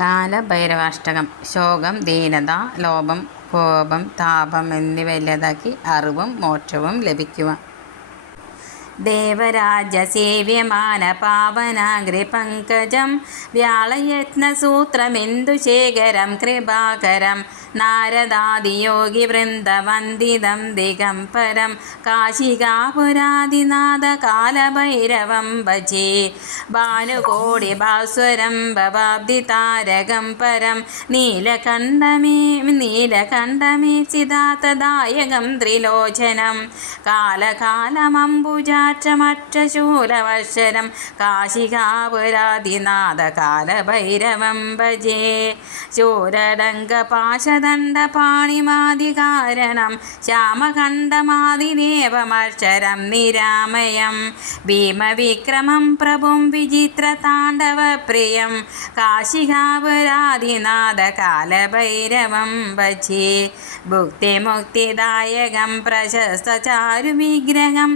കാലഭൈരവാഷ്ടകം. ശോകം, ദീനത, ലോഭം, കോപം, താപം എന്നിവ ഇല്ലാതാക്കി അറിവും മോക്ഷവും ലഭിക്കുവാൻ. ദേവരാജ്യസേവ്യമാന പാവനാഗ്രിപങ്കജം വ്യാളയത്നസൂത്രമിന്ദുശേഖരം കൃപാകരം നാരദാദിയോഗിവൃന്ദവന്ദിതം ദിഗംബരം കാശികാപുരാദിനാഥ കാലഭൈരവം ഭജേ ഭാനുകോടി ഭാസ്വരം ഭവാബ്ദിതാരകം പരം നീലകണ്ഠമേ സിദ്ധാർത്ഥദായകം ത്രിലോചനം കാലകാലമംബുജാക്ഷമക്ഷശൂലവത്സരം കാശികാപുരാദിനാഥ കാലഭൈരവം ഭജേ ശൂരഡംഗപാശദണ്ഡപാണിമാദികാരണം ശ്യാമകണ്ഠമാദിദേവമക്ഷരം നിരാമയം ഭീമവിക്രമം പ്രഭും വിചിത്രതാണ്ഡവപ്രിയം കാശികാപുരാദിനാഥ കാലഭൈരവം ഭജേ ഭുക്തിമുക്തിദായകം പ്രശസ്തചാരുവിഗ്രഹം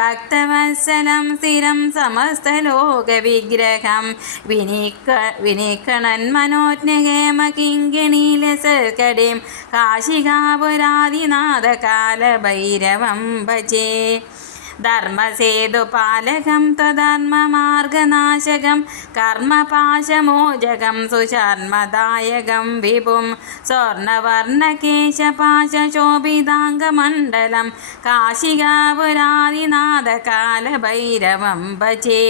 ഭക്തവത്സലം സ്ഥിരം സമസ്തലോകവിഗ്രഹം വിനിക്കണൻ മനോജ്ഞഹേമ കിങ്കിണീലസൽക്കടീം കാശികാപുരാദിനാഥ കാലഭൈരവം ഭജേ ധർമ്മസേതുപാലകം ത്വധർമ്മമാർഗനാശകം കർമ്മപാശമോചകം സുശർമ്മദായകം വിഭും സ്വർണവർണ്ണകേശപാശോഭിതാംഗമണ്ഡലം കാശികാപുരാദിനാഥ കാലഭൈരവം ഭജേ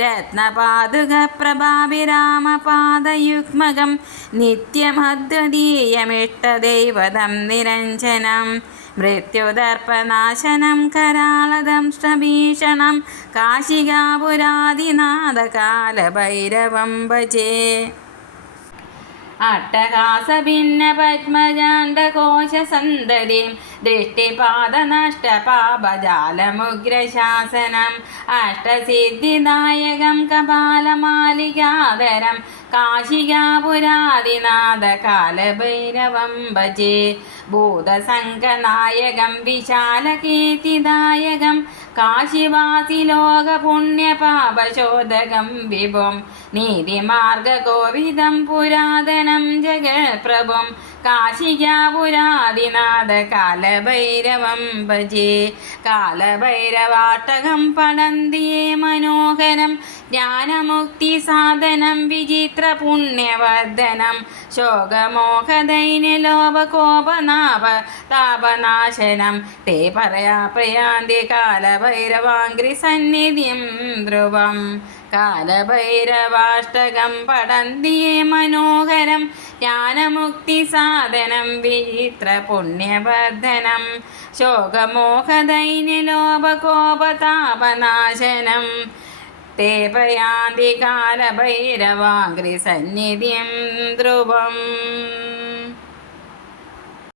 രത്നപാദുകപ്രഭാഭിരാമപാദയുഗ്മകം നിത്യമദ്വതീയമിഷ്ടദൈവതം നിരഞ്ജനം മൃത്യുദർപ്പനാശനം കരാളദംഷ്ടഭീഷണം കാശികാപുരാദിനാഥ കാലഭൈരവം ഭജേ അട്ടഹാസഭിന്ന പദ്മജാണ്ഡകോശസന്തതിം ദൃഷ്ടിപാദനഷ്ടപാപജാലമുഗ്രശാസനം അഷ്ടസിദ്ധിദായകം കപാലമാലികാധരം കാശികാപുരാദിനാഥ കാലഭൈരവം ഭജേ ഭൂതസംഘനായകം വിശാലകീർത്തിദായകം കാശിവാസിലോകപുണ്യപാപശോധകം വിഭും നീതിമാർഗകോവിദം പുരാതനം ജഗത്പ്രഭും കാശികാപുരാദിനാഥ കാലഭൈരവം ഭജേ കാലഭൈരവാട്ടകം പടന്തിയേ മനോഹരം ജ്ഞാനമുക്തിസാധനം വിചിത്രപുണ്യവർദ്ധനം ശോകമോഹദൈന്യലോപകോപനാപതാപനാശനം തേ പറയാ പ്രയാന്തി കാലഭൈരവാംഗ്രിസന്നിധിം ധ്രുവം കാലഭൈരവാഷ്ടകം പടന്തിയേ മനോഹരം ജ്ഞാനമുക്തിസാധനം വിചിത്രപുണ്യവർദ്ധനം ശോകമോഹദൈന്യലോപകോപതാപനാശനം തേ പ്രയാന്തി കാലഭൈരവാംഗ്രിസന്നിധിം ധ്രുവം.